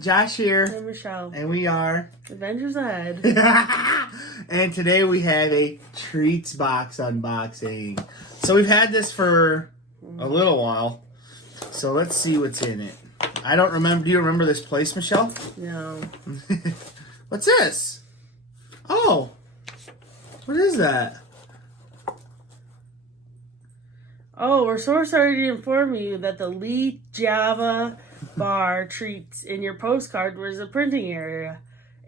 Josh here. And Michelle. And we are Adventures Ahead. And today we have a treats box unboxing. So we've had this for a little while. So let's see what's in it. I don't remember. Do you remember this place, Michelle? No. What's this? Oh. What is that? Oh, we're so sorry to inform you that the Lee Java bar treats in your postcard was a printing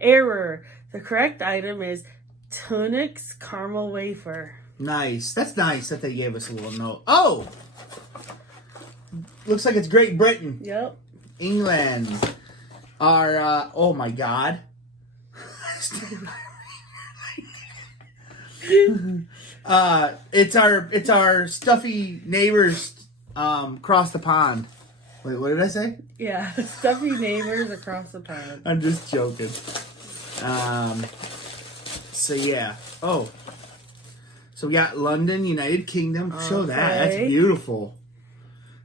error. The correct item is Tunic's caramel wafer. Nice. That's nice that they gave us a little note. Oh! Looks like it's Great Britain. Yep. England. Our, oh my God. It's our stuffy neighbors across the pond. Wait, what did I say? Yeah, stuffy neighbors across the pond. I'm just joking. So yeah. Oh. So we got London, United Kingdom. Show that. That's beautiful.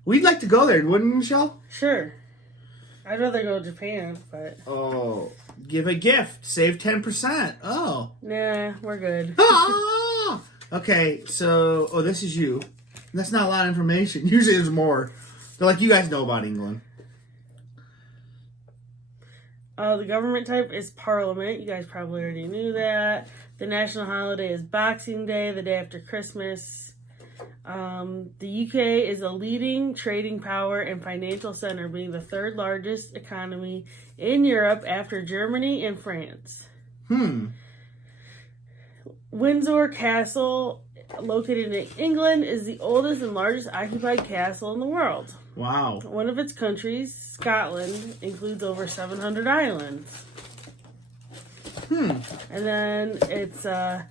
We'd like to go there, wouldn't we, Michelle? Sure. I'd rather go to Japan, but... Oh. Give a gift. Save 10%. Oh. Nah, we're good. Ah! Okay, so... Oh, this is you. That's not a lot of information. Usually there's more. They're like, you guys know about England. The government type is Parliament. You guys probably already knew that. The national holiday is Boxing Day, the day after Christmas. The UK is a leading trading power and financial center, being the third largest economy in Europe after Germany and France. Windsor Castle, located in England, is the oldest and largest occupied castle in the world. Wow. One of its countries, Scotland, includes over 700 islands. And then it's a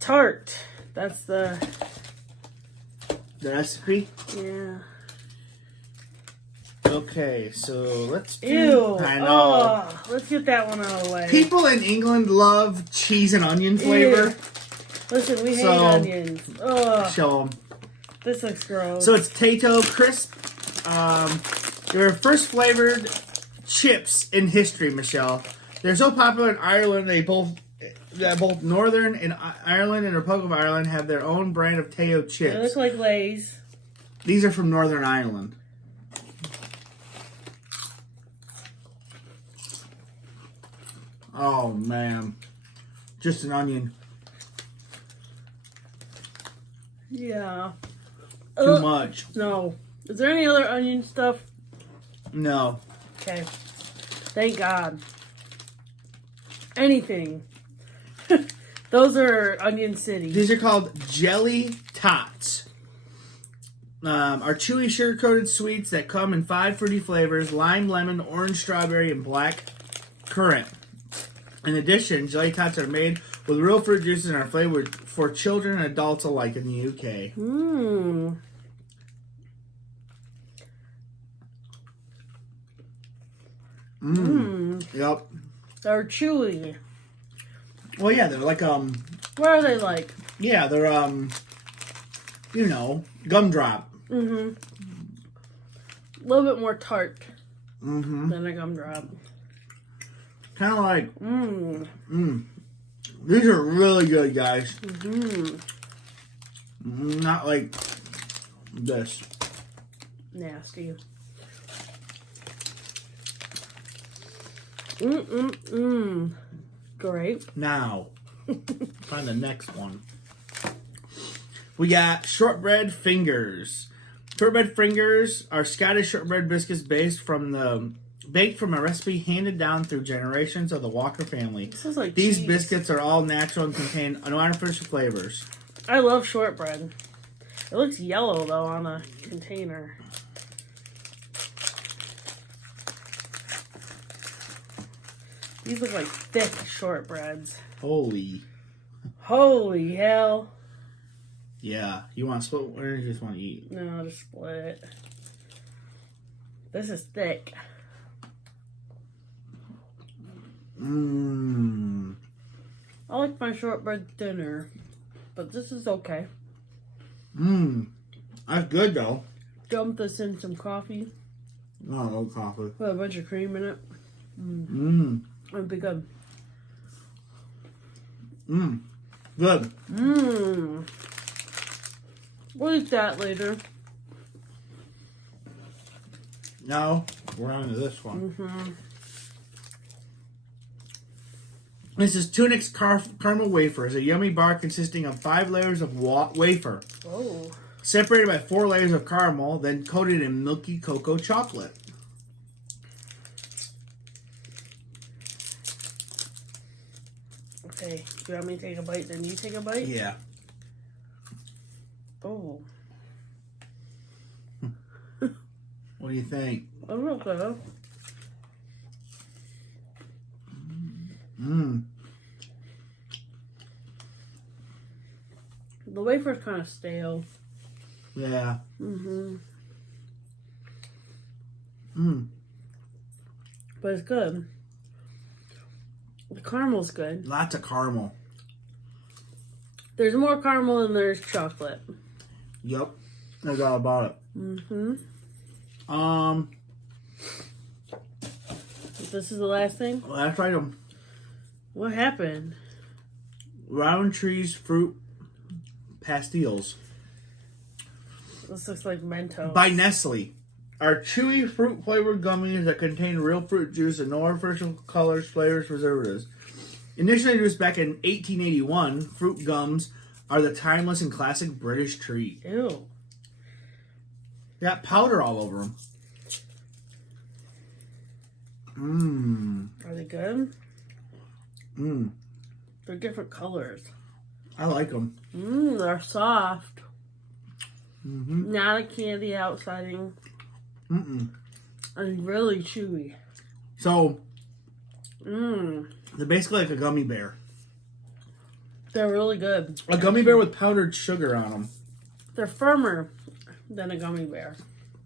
tart. That's the recipe? Yeah. Okay, so let's do... Ew. I know. Oh, let's get that one out of the way. People in England love cheese and onion flavor. Ew. Listen, we hate onions. Ugh. Show them. This looks gross. So it's Tayto Crisp. They're first flavored chips in history, Michelle. They're so popular in Ireland, both Northern and Ireland and Republic of Ireland have their own brand of Tayto chips. They look like Lay's. These are from Northern Ireland. Oh, man. Just an onion. Yeah. Too much. No. Is there any other onion stuff? No. Okay. Thank God. Anything. Those are Onion City. These are called Jelly Tots. Are chewy, sugar-coated sweets that come in 5 fruity flavors: lime, lemon, orange, strawberry, and black currant. In addition, Jelly Tots are made with real fruit juices and are flavored for children and adults alike in the UK. Yep. They're chewy. Well, yeah, they're like, What are they like? yeah, they're, you know, gumdrop. A little bit more tart than a gumdrop. Kind of like, These are really good, guys. Not like this. Nasty. Great. Now, find the next one. We got shortbread fingers. Shortbread fingers are Scottish shortbread biscuits baked from a recipe handed down through generations of the Walker family. This like These cheese. biscuits are all natural and contain no artificial flavors. I love shortbread. It looks yellow though on the container. These look like thick shortbreads. Holy hell. Yeah. You want to split or you just want to eat? No, just split. This is thick. I like my shortbread thinner, but this is okay. That's good though. Dump this in some coffee. Oh, no coffee. With a bunch of cream in it. It'd be good. Good. We'll eat that later. Now we're on to this one. This is Tunic's caramel wafers, a yummy bar consisting of 5 layers of wafer, Oh. separated by 4 layers of caramel, then coated in milky cocoa chocolate. Okay, you want me to take a bite, then you take a bite? Yeah. Oh. What do you think? I don't know. The wafer's kind of stale. Yeah. But it's good. The caramel's good. Lots of caramel. There's more caramel than there's chocolate. Yep. That's all about it. This is the last thing? Last item. What happened? Round Trees Fruit Pastilles This looks like Mentos. by Nestle are chewy fruit flavored gummies that contain real fruit juice and no artificial colors, flavors, preservatives. Initially introduced back in 1881, fruit gums are the timeless and classic British treat. Ew. They got powder all over them. Are they good? Mmm. They're different colors. I like them. They're soft. Not a candy outsiding. And really chewy. So, they're basically like a gummy bear. They're really good. A gummy bear with powdered sugar on them. They're firmer than a gummy bear.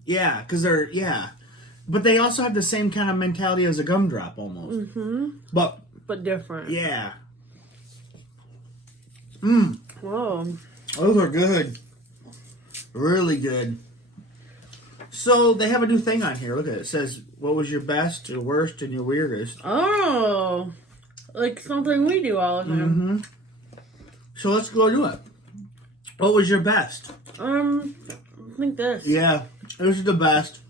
Yeah, because they're, But they also have the same kind of mentality as a gumdrop almost. But different. yeah. Whoa. Those are good. Really good. So they have a new thing on here. Look at it. It says, what was your best, your worst, and your weirdest? Oh. Like something we do all the time. So let's go do it. What was your best? I think this. Yeah, this is the best.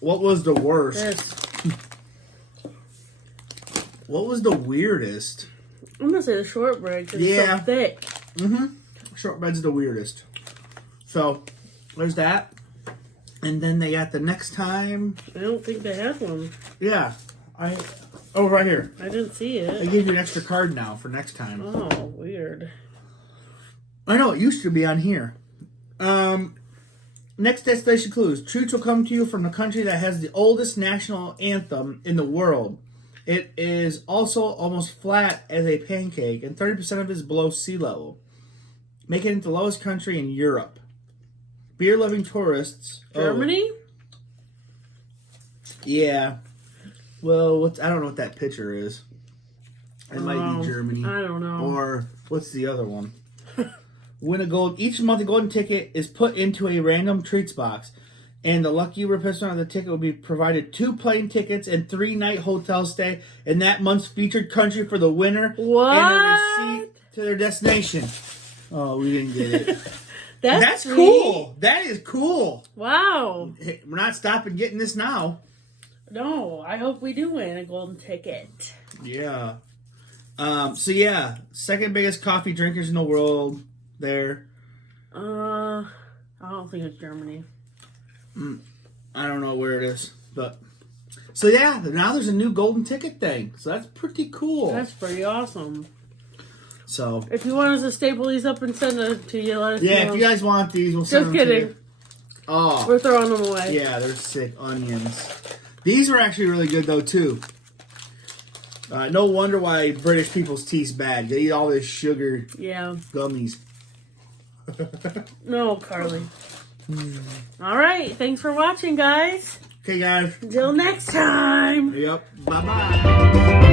What was the worst? This. What was the weirdest? I'm gonna say the shortbread because it's so thick. Shortbread's the weirdest. So, there's that. And then they got the next time. I don't think they have one. Yeah. Oh, right here. I didn't see They it. gave you an extra card now for next time. Oh, weird. I know, it used to be on here. Next destination clues. Treats will come to you from the country that has the oldest national anthem in the world. It is also almost flat as a pancake, and 30% of it is below sea level, making it the lowest country in Europe. Beer-loving tourists... Germany? Yeah. Well, I don't know what that picture is. It might be Germany. I don't know. Or, what's the other one? Each month a golden ticket is put into a random treats box, and the lucky recipient of the ticket will be provided 2 plane tickets and 3-night hotel stay in that month's featured country for the winner What? and a receipt to their destination. Oh, we didn't get it. That's sweet. cool. That is cool. Wow. Hey, we're not stopping getting this now. No, I hope we do win a golden ticket. Yeah. Second biggest coffee drinkers in the world there. I don't think it's Germany. I don't know where it is, but so yeah, now there's a new golden ticket thing. So that's pretty cool. That's pretty awesome. So If you want us to staple these up and send it to you, let us know. if you guys want these, we'll send Just them to kidding. you. Oh, We're throwing them away. yeah, they're sick onions. These are actually really good though too. No wonder why British people's teeth's bad. They eat all this sugar Yeah. gummies. No, Carly. All right. Thanks for watching, guys. Okay, guys. Until next time. Yep. Bye bye.